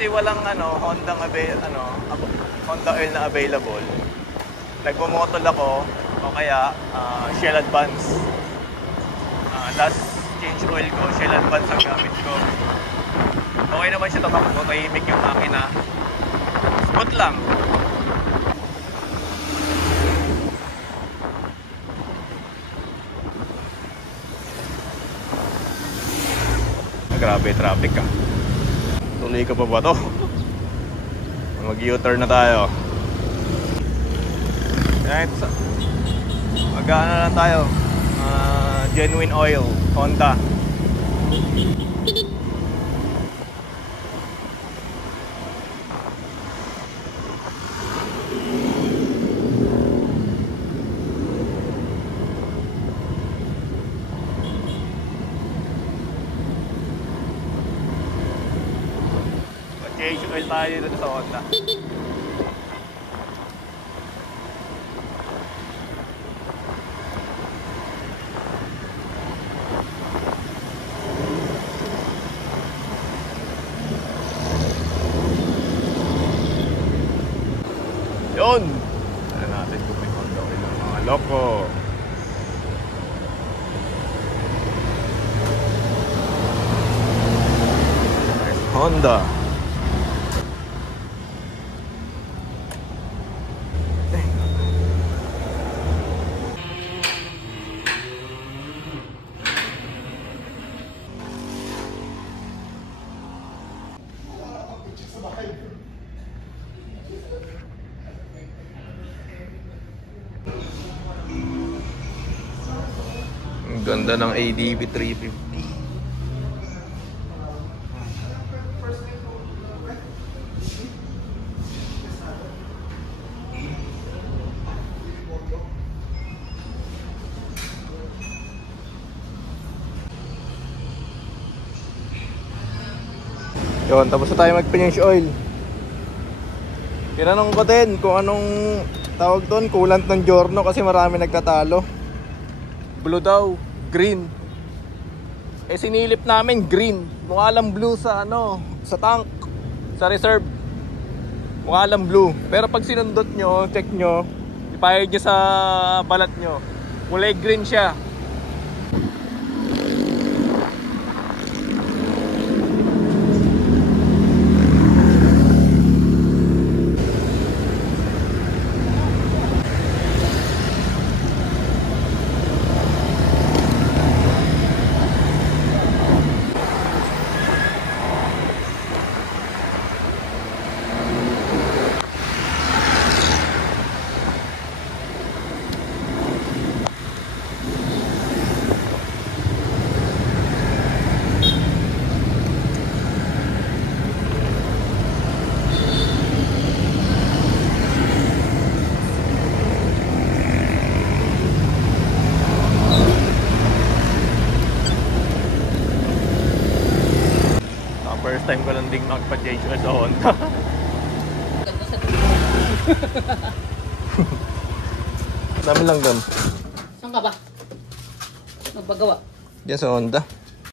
kasi walang Honda Honda oil na available. Nagmomotol ako o kaya Shell Advance. Last change oil ko, Shell Advance ang gamit ko. Okay naman siya tumakbo, tahimik yung makina. Smooth lang. Grabe traffic ah. Tuloy ka pa ba to? Mag-U-turn na tayo. Right, mag-ano lang tayo. Genuine oil, Honda. Mag-change oil tayo dito sa Honda. Yun! Ano natin kung may Honda oil ng mga loko. Honda. Ang ganda ng ADV 350. Yun, tapos na tayo mag-finish oil. Tinanong ko din kung anong tawag doon, coolant ng Giorno kasi marami nagtatalo. Blue daw, green. Eh sinilip namin green. Mukha lang blue sa sa tank, sa reserve. Mukha lang blue. Pero pag sinundot nyo, check nyo, ipahid nyo sa balat nyo, kulay green siya. First time ko lang ding magpa-change oil sa Honda. Dami lang doon. Saan ka ba? Nagpagawa? Diyan sa Honda.